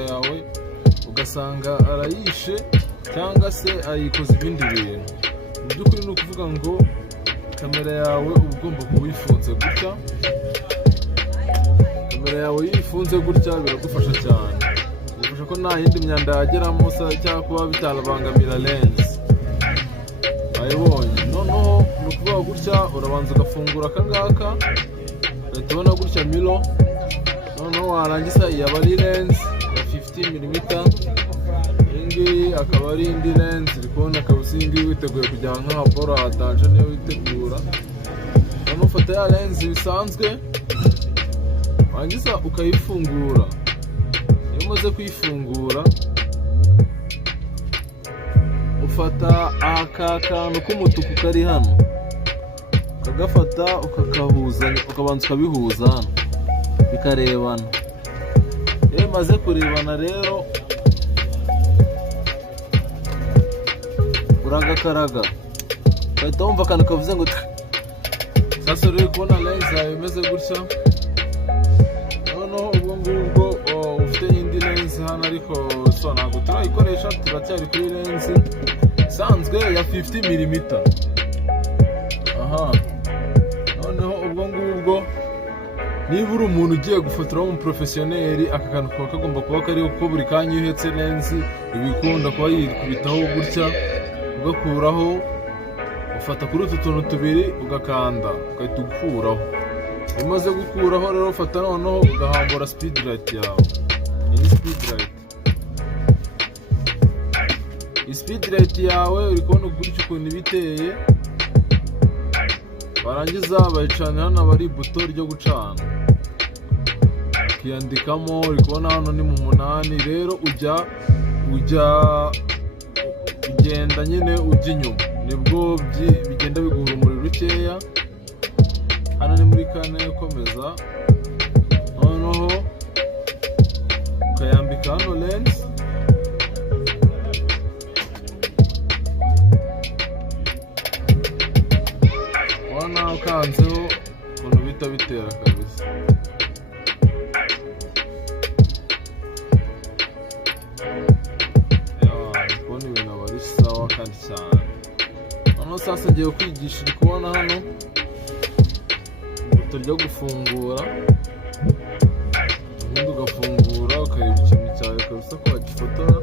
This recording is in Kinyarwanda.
yawe ugasanga arayishe cyangwa se ayikoze ibindi bintu. Mu by'ukuri ni ukuvuga ngo kamera yawe uba ugomba kuba uyifunze gutya. Kamera yawe iyo uyifunze gutya biragufasha cyane, bigufasha ko nta yindi myanda yageramo cyangwa kuba bitanabangamira lens. Ayibonye noneho ni ukuvuga gutya, urabanza ugafungura akangaka ugahita ubona gutya miro, noneho warangiza yaba ari lens ya 15mm, iyi ngiyi akaba ari indi lens uri kubona, akaba iyi ngiyi witeguye kujyana nk'ahaporo hatanje niyo witegura. Noneho ufata ya lens bisanzwe warangiza ukayifungura. Iyo umaze kuyifungura ufata aka kantu k'umutuku kari hano, ukagafata ukakahuzanya, ukabanza ukabihuza hano bikarebana. Iyo bimaze kurebana rero uragakaraga, ugahita wumva akantu kavuze ngo sasa uri kubona lens yawe imeze gutya. Noneho ubwo ngubwo ufite indi lens hano, ariko ntabwo turayikoresha, turacyari kuri lens isanzwe ya 50mm. Aha, noneho ubwo ngubwo niba uri umuntu ugiye gufotora w'umuprofesiyoneri, aka kantu kaba kagomba kuba kariho, kuko buri kanya iyo uhetse lens ibikunda kuba yikubitaho gutya, ugakuraho, ufata kuri utu tuntu tubiri ugakanda ugahita ugukuraho. Iyo umaze gukuraho rero ufata noneho ugahambura speed light yawe. Iyi speed light, iyi speed light yawe uri kubona gutya ukuntu iba iteye. Barangiza bayicana hano, aba ari ibuto ryo gucana, ukiyandikamo. Uri kubona hano ni mu 8, rero ujya ugenda nyine ujya inyuma, nibwo bigenda biguha urumuri rukeya. Hano ni muri 4, ukomeza noneho ukayambika hano lens. Ubona ukanzeho ukuntu bita bitera kabisa. Kubona ibintu aba ari sawa kandi cyane. Noneho sasa ngiye kwigisha. Uri kubona hano ibuto ryo gufungura, ubundi ugafungura ukareba ikintu cyawe kabisa ko wagifotora.